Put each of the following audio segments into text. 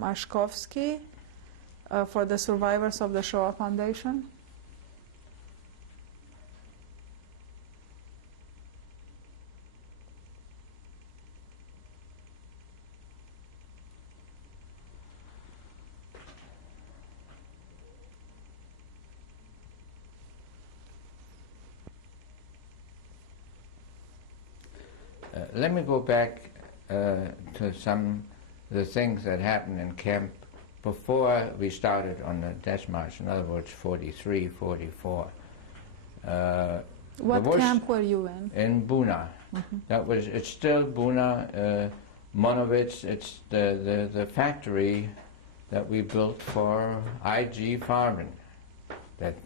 Maschkowski for the survivors of the Shoah Foundation. Let me go back to some of the things that happened in camp before we started on the death march, in other words, 43, 44. What camp were you in? In Buna. Mm-hmm. It's still Buna, Monowitz. It's the factory that we built for IG Farben that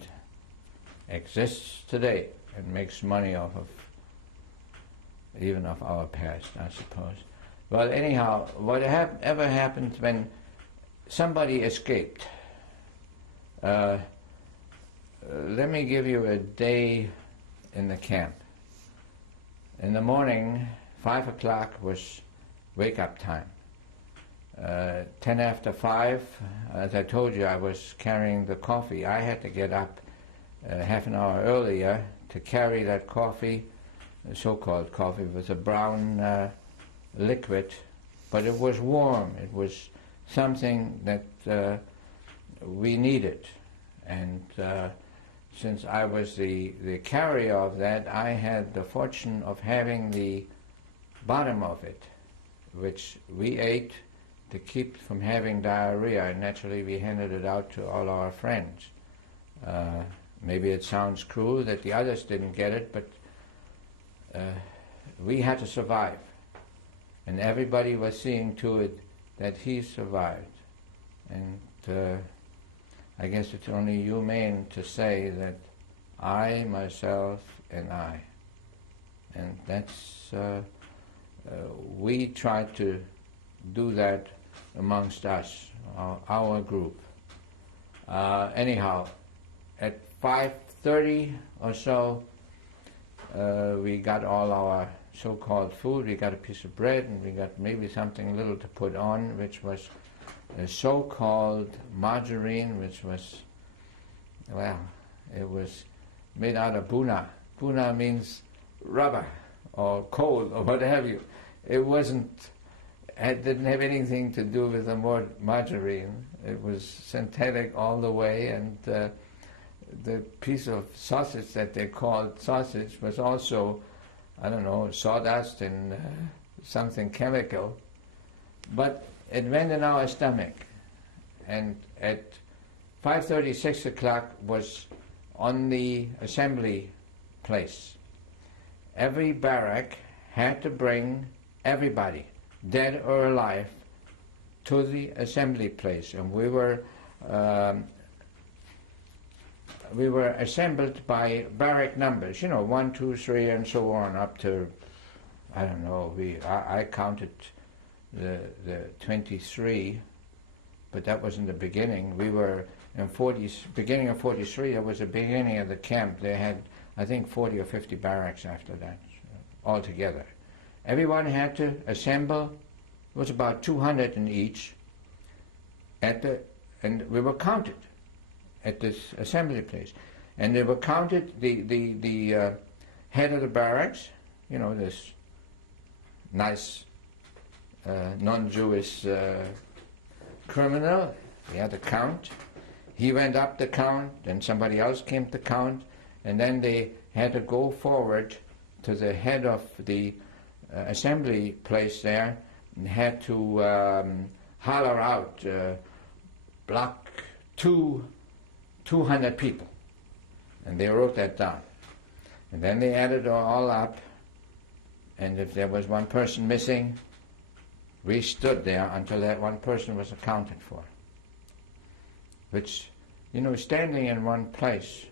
exists today and makes money off of even of our past, I suppose. Well, anyhow, whatever happens when somebody escaped, let me give you a day in the camp. In the morning, 5 o'clock was wake-up time. 10 after 5, as I told you, I was carrying the coffee. I had to get up half an hour earlier to carry that coffee, so-called coffee, with a brown liquid, but it was warm. It was something that we needed. And since I was the carrier of that, I had the fortune of having the bottom of it, which we ate to keep from having diarrhea, and naturally we handed it out to all our friends. Maybe it sounds cruel that the others didn't get it, but we had to survive. And everybody was seeing to it that he survived. And I guess it's only humane to say that I, myself, and I. And that's, we tried to do that amongst us, our group. Anyhow, at 5:30 or so, we got all our so-called food. We got a piece of bread, and we got maybe something little to put on, which was a so-called margarine, which was, well, it was made out of buna. Buna means rubber or coal or what have you. It didn't have anything to do with the margarine. It was synthetic all the way, and the piece of sausage that they called sausage was also, I don't know, sawdust and something chemical. But it went in our stomach. And at 5:30, 6 o'clock was on the assembly place. Every barrack had to bring everybody, dead or alive, to the assembly place. And we were assembled by barrack numbers, 1, 2, 3, and so on, up to, I don't know, I counted the 23, but that was in the beginning. We were in beginning of 43, that was the beginning of the camp. They had, I think, 40 or 50 barracks after that, altogether. Everyone had to assemble. It was about 200 in each, and we were counted at this assembly place. And they were counted, the head of the barracks, this nice non-Jewish criminal, he had to count. He went up to count, and somebody else came to count, and then they had to go forward to the head of the assembly place there, and had to holler out, block 200 people. And they wrote that down. And then they added it all up, and if there was one person missing, we stood there until that one person was accounted for. Which, standing in one place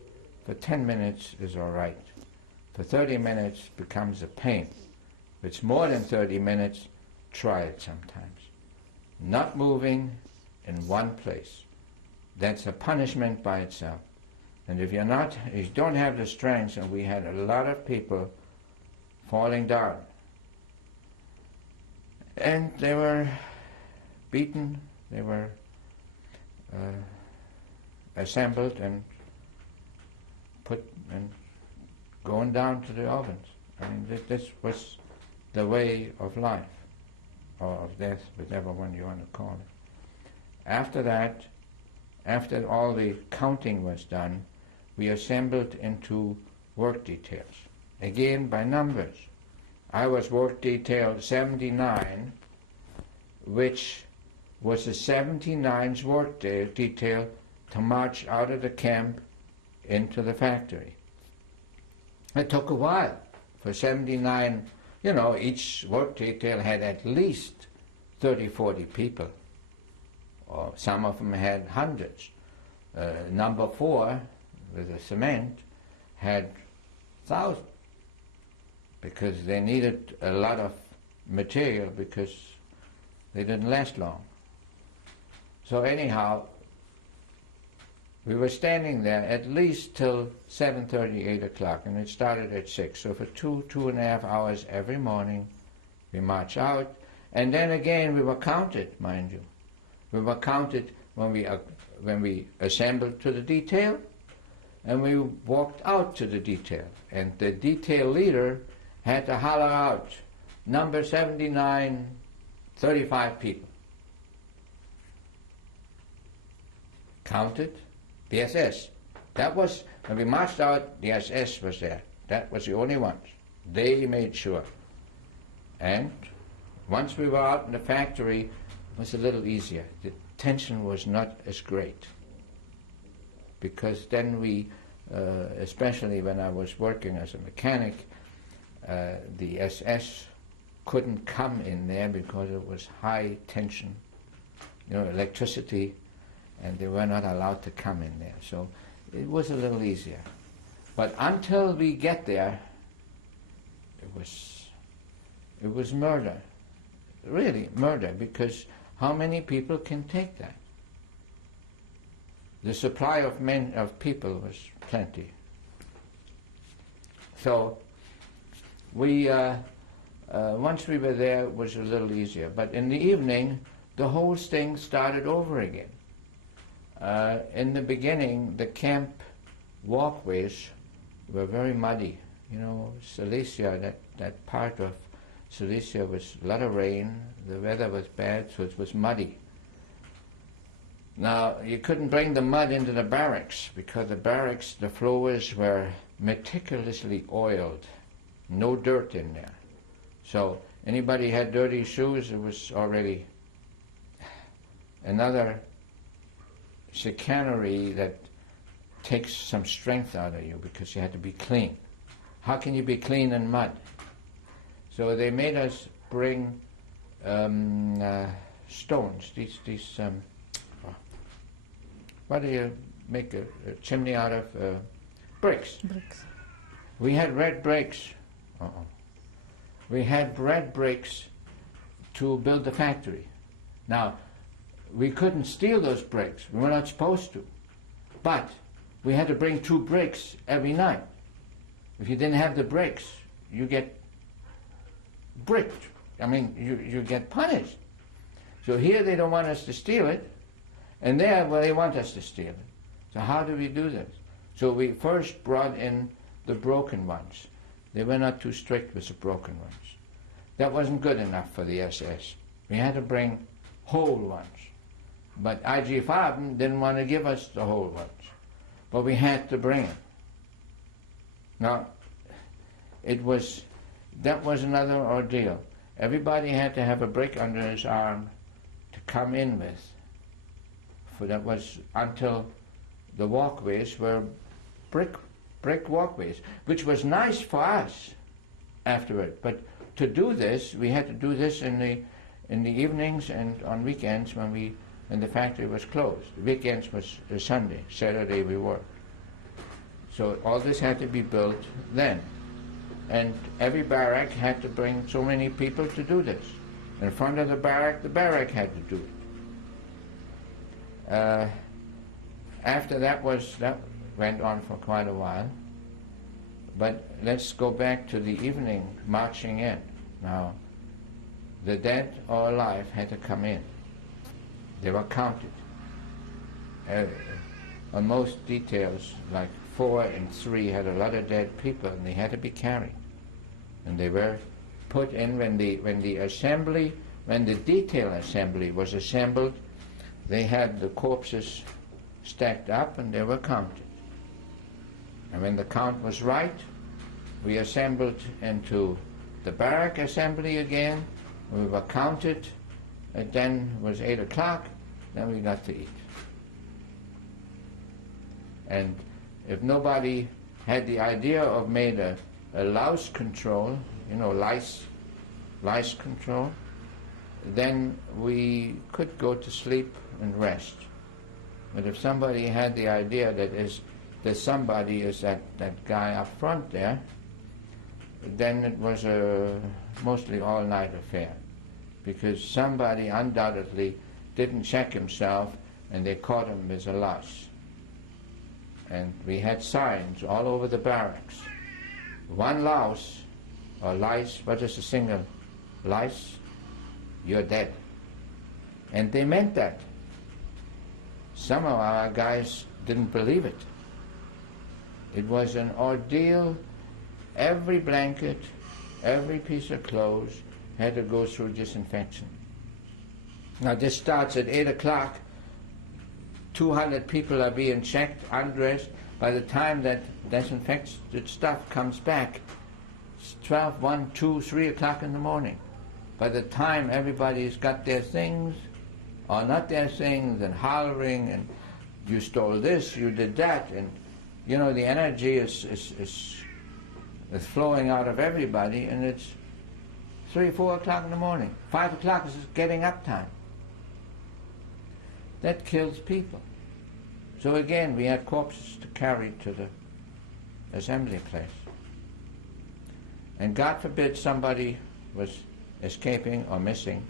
for 10 minutes is all right. For 30 minutes becomes a pain. If it's more than 30 minutes, try it sometimes. Not moving in one place. That's a punishment by itself. And if you don't have the strength, and we had a lot of people falling down, and they were beaten, They were assembled and put and going down to the ovens. I mean, this was the way of life, or of death, whichever one you want to call it. After that, after all the counting was done, we assembled into work details, again by numbers. I was work detail 79, which was the 79th work detail to march out of the camp into the factory. It took a while for 79, you know, each work detail had at least 30, 40 people, or some of them had hundreds. Number 4, with the cement, had thousands, because they needed a lot of material because they didn't last long. So anyhow, we were standing there at least till 7:30, 8 o'clock, and it started at 6. So for 2.5 hours every morning, we marched out, and then again we were counted, mind you. We were counted when we assembled to the detail, and we walked out to the detail. And the detail leader had to holler out, number 79, 35 people. Counted. The SS. That was, when we marched out, the SS was there. That was the only ones. They made sure. And once we were out in the factory, it was a little easier. The tension was not as great. Because then we, especially when I was working as a mechanic, the SS couldn't come in there because it was high tension, you know, electricity, and they were not allowed to come in there. So it was a little easier. But until we get there, it was murder. Really murder, because how many people can take that? The supply of people was plenty. So we, once we were there, it was a little easier. But in the evening, the whole thing started over again. In the beginning, the camp walkways were very muddy. You know, Silesia, that part of Silesia was a lot of rain, the weather was bad, so it was muddy. Now, you couldn't bring the mud into the barracks, because the barracks, the floors were meticulously oiled, no dirt in there. So anybody had dirty shoes, it was already another chicanery that takes some strength out of you, because you had to be clean. How can you be clean in mud? So they made us bring stones, these what do you make a chimney out of? Bricks. Bricks. We had red bricks. We had red bricks to build the factory. Now, we couldn't steal those bricks. We were not supposed to. But we had to bring 2 bricks every night. If you didn't have the bricks, you get bricked. I mean, you get punished. So here they don't want us to steal it, and there, well, they want us to steal it. So how do we do this? So we first brought in the broken ones. They were not too strict with the broken ones. That wasn't good enough for the SS. We had to bring whole ones. But IG Farben didn't want to give us the whole ones. But we had to bring them. Now, that was another ordeal. Everybody had to have a brick under his arm to come in with. For that was until the walkways were brick walkways, which was nice for us afterward. But to do this, we had to do this in the evenings and on weekends when the factory was closed. The weekends was Sunday, Saturday we worked. So all this had to be built then. And every barrack had to bring so many people to do this. In front of the barrack had to do it. After that went on for quite a while. But let's go back to the evening marching in. Now, the dead or alive had to come in. They were counted. On most details, like 4 and 3 had a lot of dead people, and they had to be carried. And they were put in when the detail assembly was assembled. They had the corpses stacked up, and they were counted. And when the count was right, we assembled into the barrack assembly again. We were counted. It then was 8 o'clock. Then we got to eat. And if nobody had the idea of made a louse control, you know, lice control, then we could go to sleep and rest. But if somebody had the idea that somebody is that guy up front there, then it was a mostly all-night affair, because somebody undoubtedly didn't check himself and they caught him as a louse. And we had signs all over the barracks. 1 louse, or lice, what is a single lice? You're dead. And they meant that. Some of our guys didn't believe it. It was an ordeal. Every blanket, every piece of clothes had to go through disinfection. Now this starts at 8 o'clock. 200 people are being checked, undressed. By the time that disinfected stuff comes back, it's 12, 1, 2, 3 o'clock in the morning. By the time everybody's got their things, or not their things, and hollering, and you stole this, you did that, and you know, the energy is flowing out of everybody, and it's 3, 4 o'clock in the morning. 5 o'clock is getting up time. That kills people. So again, we had corpses to carry to the assembly place. And God forbid somebody was escaping or missing,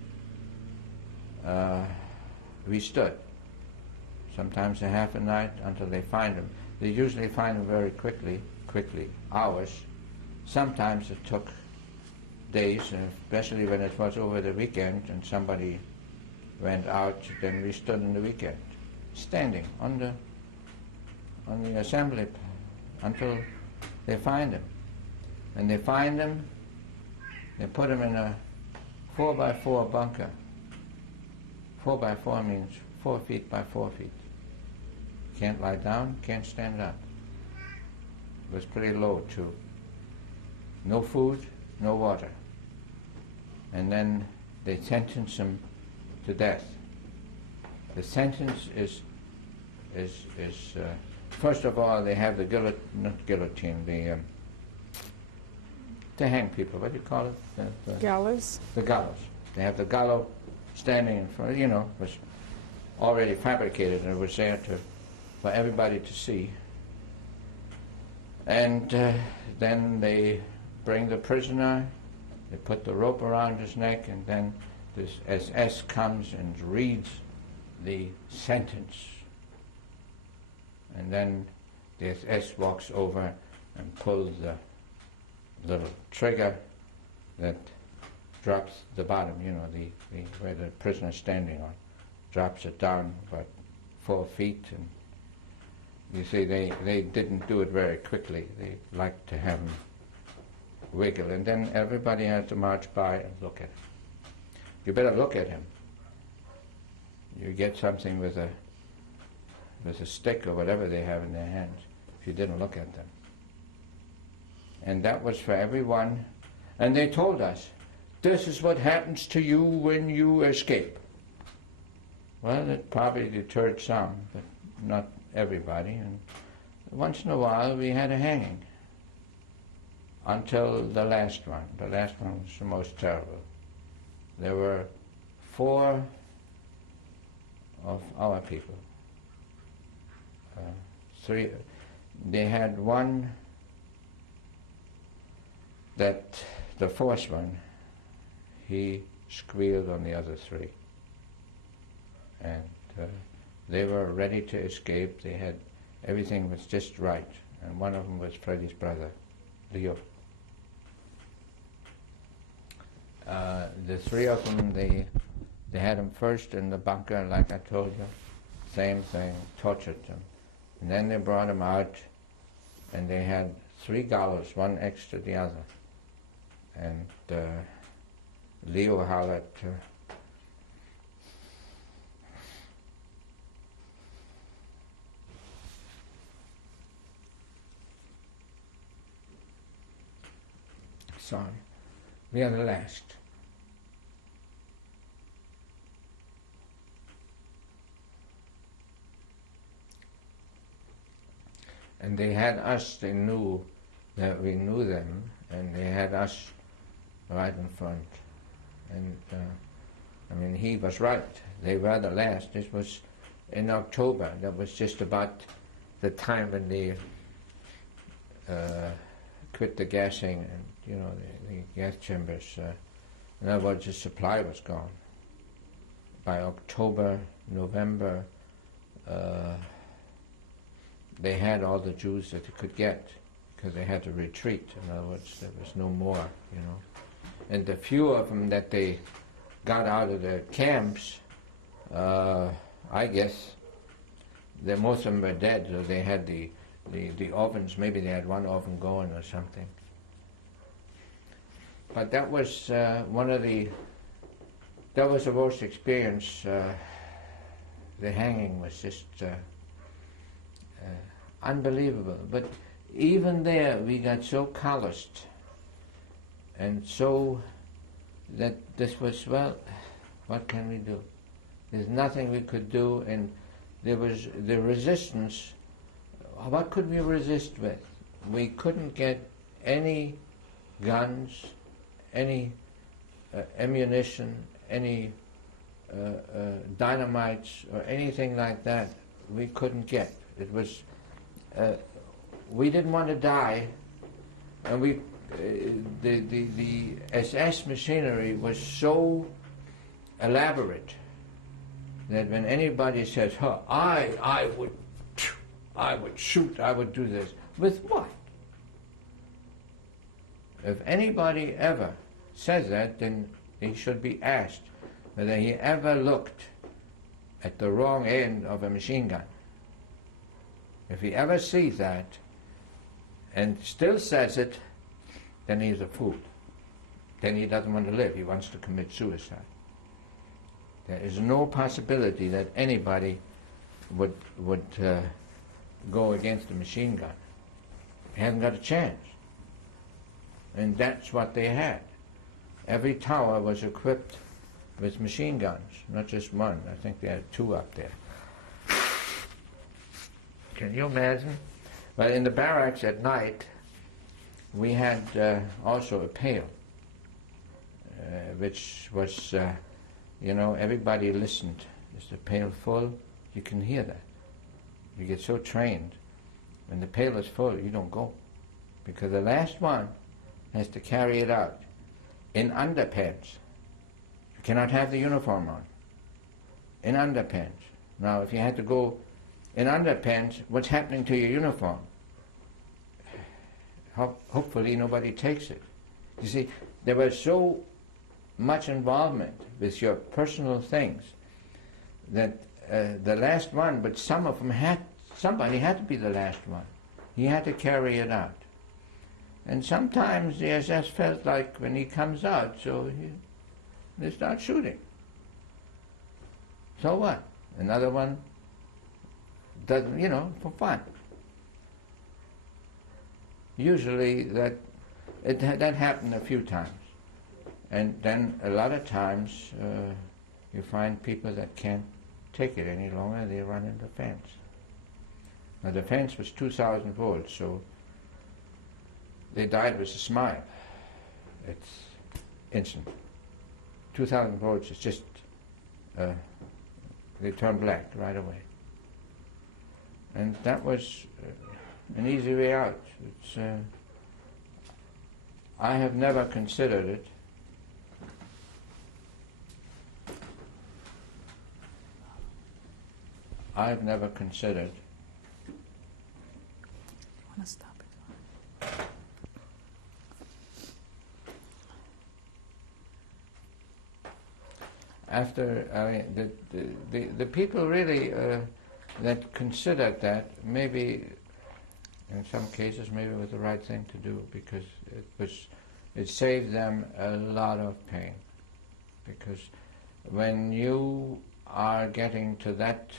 we stood. Sometimes a half a night until they find them. They usually find them very quickly, hours. Sometimes it took days, especially when it was over the weekend and somebody went out, then we stood in the weekend, standing on the assembly until they find him. When they find him, they put him in a 4x4 bunker. 4x4 means 4 feet by 4 feet. Can't lie down, can't stand up. It was pretty low too. No food, no water. And then they sentence him to death. The sentence is first of all, they have the guillotine, to hang people. What do you call it? The Gallows. The gallows. They have the gallows standing in front. You know, it was already fabricated, and it was there for everybody to see. And then they bring the prisoner. They put the rope around his neck, and then this SS comes and reads the sentence. And then the SS walks over and pulls the little trigger that drops the bottom, you know, where the prisoner's standing on, drops it down about 4 feet. And you see, they didn't do it very quickly. They liked to have him wiggle, and then everybody has to march by and look at him. You better look at him. You get something with a stick or whatever they have in their hands if you didn't look at them. And that was for everyone. And they told us, this is what happens to you when you escape. Well, it probably deterred some, but not everybody. And once in a while we had a hanging. Until the last one. The last one was the most terrible. There were 4 of our people. 3, they had one that, the 4th one, he squealed on the other 3. And they were ready to escape. They had, everything was just right. And one of them was Freddie's brother, Leo. The 3 of them, They had them first in the bunker, like I told you, same thing, tortured them. And then they brought them out, and they had 3 gallows, one next to the other. And Leo hollered, sorry, we are the last. And they had us, they knew that we knew them, and they had us right in front. And I mean, he was right. They were the last. This was in October. That was just about the time when they quit the gassing and, you know, the gas chambers. In other words, the supply was gone. By October, November, they had all the Jews that they could get because they had to retreat. In other words, there was no more, you know. And the few of them that they got out of the camps, I guess, most of them were dead. So they had the ovens. Maybe they had one oven going or something. But that was that was the worst experience. The hanging was just unbelievable. But even there, we got so calloused, and so that this was, well, what can we do? There's nothing we could do, and there was the resistance. What could we resist with? We couldn't get any guns, any ammunition, any dynamites or anything like that. We couldn't get. It was, we didn't want to die, and the SS machinery was so elaborate that when anybody says, "Huh, I would shoot, I would do this," with what? If anybody ever says that, then he should be asked whether he ever looked at the wrong end of a machine gun. If he ever sees that and still says it, then he's a fool. Then he doesn't want to live. He wants to commit suicide. There is no possibility that anybody would go against a machine gun. He hasn't got a chance. And that's what they had. Every tower was equipped with machine guns, not just one. I think they had 2 up there. Can you imagine? But in the barracks at night, we had also a pail, which was, you know, everybody listened. Is the pail full? You can hear that. You get so trained. When the pail is full, you don't go, because the last one has to carry it out in underpants. You cannot have the uniform on. In underpants. Now, if you had to go in underpants, what's happening to your uniform? Hopefully nobody takes it. You see, there was so much involvement with your personal things that the last one, but some of them somebody had to be the last one. He had to carry it out. And sometimes the SS felt like when he comes out, so they start shooting. So what? Another one doesn't, you know, for fun. Usually that happened a few times. And then a lot of times you find people that can't take it any longer, they run into the fence. Now the fence was 2,000 volts, so they died with a smile. It's instant. 2,000 volts is just, they turn black right away. And that was an easy way out. It's, I have never considered it. I've never considered. I want to stop it. after, I mean, the people really that considered that, maybe in some cases maybe it was the right thing to do, because it saved them a lot of pain. Because when you are getting to that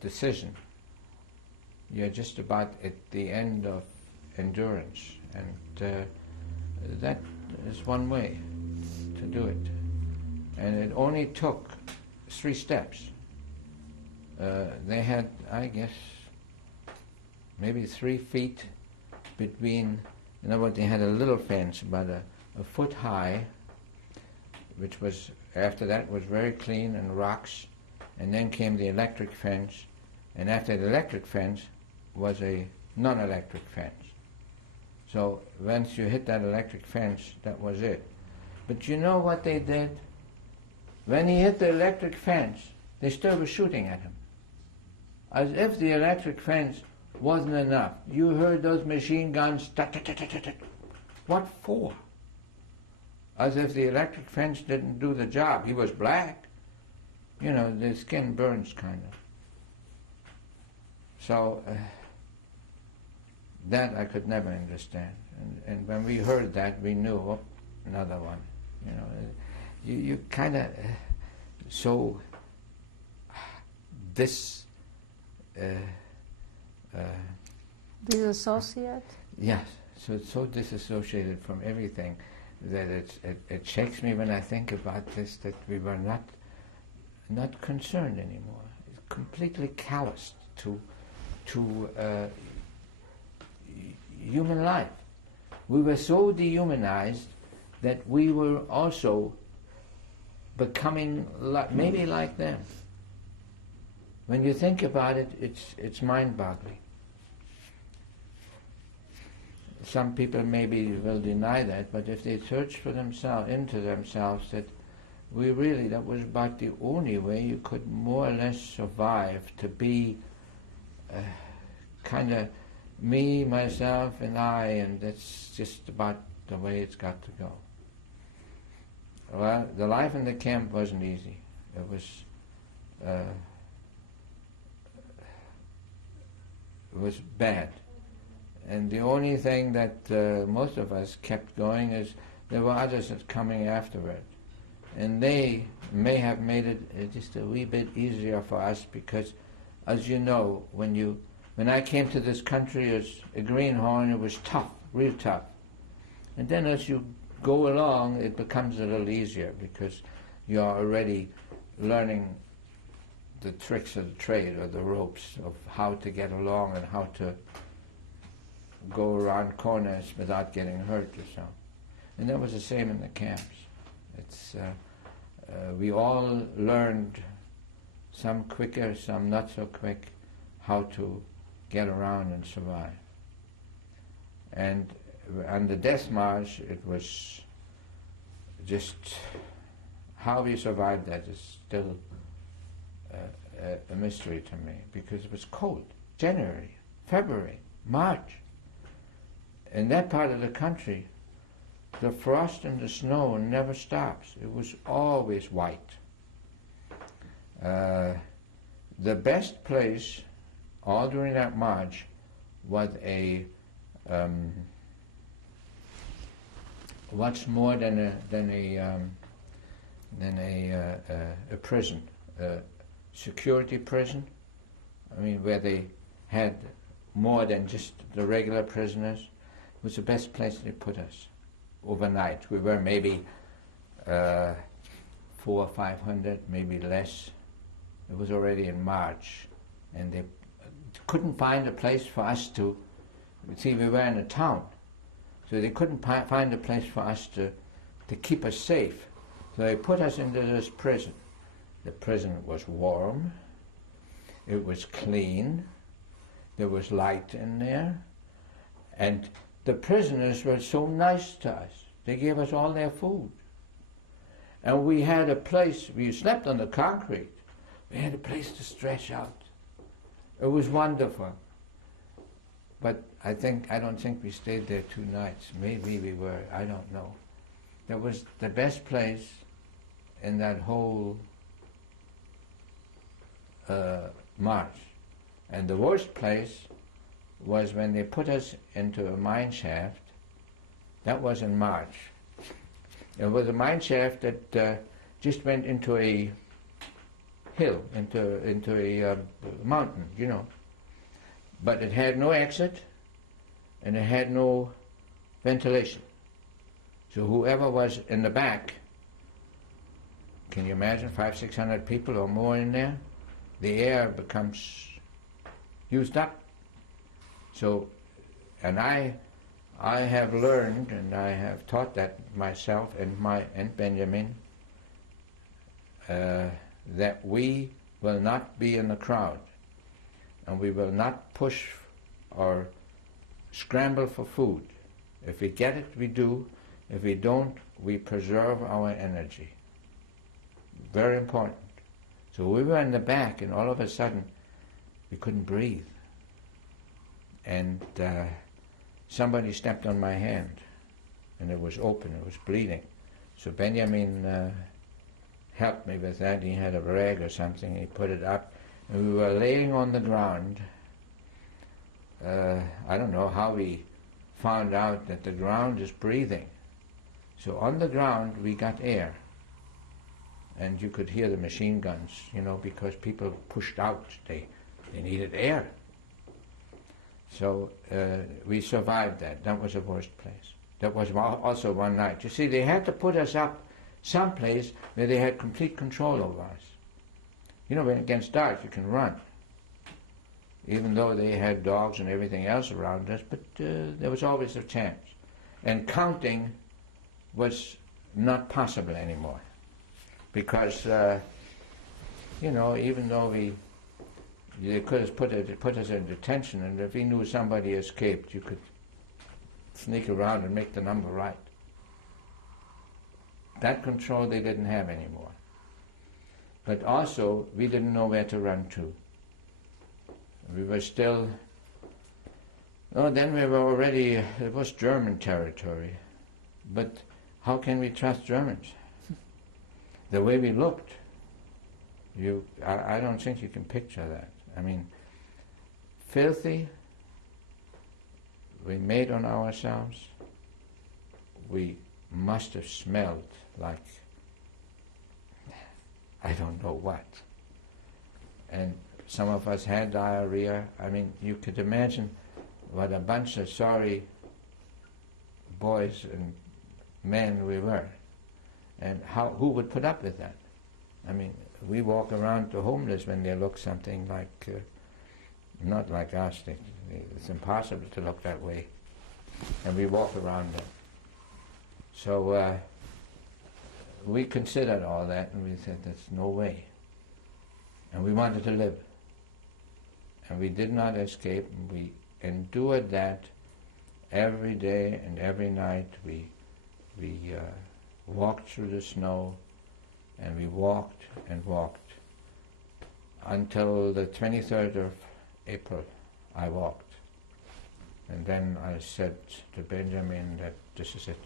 decision, you're just about at the end of endurance, and that is one way to do it. And it only took 3 steps. They had, I guess, maybe 3 feet between, in other words, they had a little fence about a foot high, which was, after that, was very clean and rocks, and then came the electric fence, and after the electric fence was a non-electric fence. So once you hit that electric fence, that was it. But you know what they did? When he hit the electric fence, they still were shooting at him. As if the electric fence wasn't enough. You heard those machine guns, tut, tut, tut, tut, tut. What for? As if the electric fence didn't do the job. He was black. You know, the skin burns kind of. So, that I could never understand. And when we heard that, we knew, oh, another one. You know, you kind of so disassociate? Yes, so it's so disassociated from everything that it shakes me when I think about this, that we were not concerned anymore. It's completely calloused to human life. We were so dehumanized that we were also becoming maybe like them. When you think about it, it's mind-boggling. Some people maybe will deny that, but if they search for themselves, into themselves, that that was about the only way you could more or less survive, to be kind of me, myself, and I, and that's just about the way it's got to go. Well, the life in the camp wasn't easy. It was bad. And the only thing that most of us kept going is there were others that coming afterward. And they may have made it just a wee bit easier for us, because, as you know, when I came to this country as a greenhorn, it was tough, real tough. And then as you go along, it becomes a little easier, because you're already learning the tricks of the trade, or the ropes of how to get along and how to go around corners without getting hurt yourself. And that was the same in the camps. We all learned, some quicker, some not so quick, how to get around and survive. And on the death march, it was just how we survived that is still a mystery to me, because it was cold. January, February, March. In that part of the country, the frost and the snow never stops. It was always white. The best place, all during that march, was what's more than a prison, a security prison. I mean, where they had more than just the regular prisoners. It was the best place they put us overnight. We were maybe 400 or 500, maybe less. It was already in March, and they couldn't find a place for us to. See, we were in a town, so they couldn't find a place for us to keep us safe. So they put us into this prison. The prison was warm, it was clean, there was light in there, and the prisoners were so nice to us. They gave us all their food. And we had a place, we slept on the concrete, we had a place to stretch out. It was wonderful. But I don't think we stayed there 2 nights. Maybe we were, I don't know. That was the best place in that whole march. And the worst place was when they put us into a mine shaft. That was in March. It was a mine shaft that just went into a hill, into a mountain, you know. But it had no exit, and it had no ventilation. So whoever was in the back, can you imagine 500-600 people or more in there? The air becomes used up. So, and I have learned, and I have taught that myself and Benjamin, that we will not be in the crowd, and we will not push or scramble for food. If we get it, we do. If we don't, we preserve our energy. Very important. So we were in the back, and all of a sudden, we couldn't breathe. And somebody stepped on my hand, and it was open, it was bleeding. So Benjamin helped me with that. He had a rag or something, he put it up, and we were laying on the ground. I don't know how we found out that the ground is breathing. So on the ground we got air, and you could hear the machine guns, you know, because people pushed out, they needed air. So we survived that. That was the worst place. That was also one night. You see, they had to put us up someplace where they had complete control over us. You know, when it gets dark, you can run, even though they had dogs and everything else around us, but there was always a chance. And counting was not possible anymore, because, you know, even though they could have put us in detention, and if we knew somebody escaped, you could sneak around and make the number right. That control they didn't have anymore. But also, we didn't know where to run to. We were still, then we were already, it was German territory. But how can we trust Germans? The way we looked, I don't think you can picture that. I mean, filthy, we made on ourselves, we must have smelled like, I don't know what. And some of us had diarrhea. I mean, you could imagine what a bunch of sorry boys and men we were. And who would put up with that? I mean, we walk around to homeless when they look something like, not like us. It's impossible to look that way. And we walk around them. So we considered all that, and we said, there's no way. And we wanted to live. And we did not escape, and we endured that every day and every night. We walked through the snow, and we walked and walked until the 23rd of April. I walked, and then I said to Benjamin that this is it.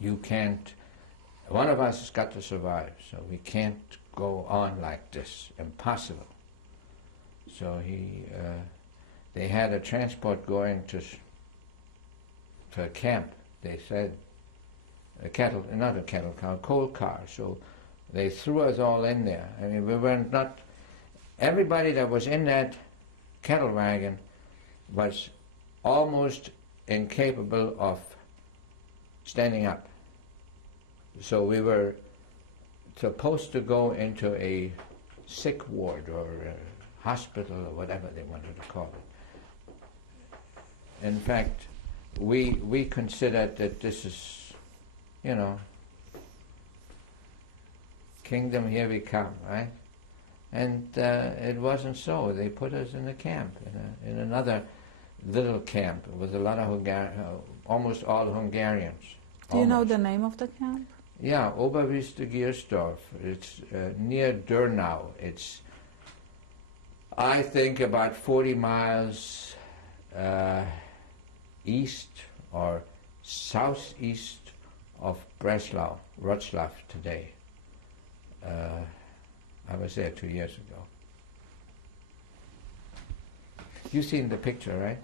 You can't, one of us has got to survive, so we can't go on like this, impossible. So they had a transport going to a camp, they said, a coal car, so they threw us all in there. I mean, we were not, everybody that was in that cattle wagon was almost incapable of standing up. So we were supposed to go into a sick ward or a hospital or whatever they wanted to call it. In fact, we considered that this is, you know, kingdom, here we come, right? And it wasn't so. They put us in a camp, in another little camp with a lot of almost all Hungarians. Do you know the name of the camp? Yeah, Oberwüste-Giersdorf. It's near Durnau. It's, I think, about 40 miles east or southeast of Breslau, Wrocław today. I was there 2 years ago. You've seen the picture, right?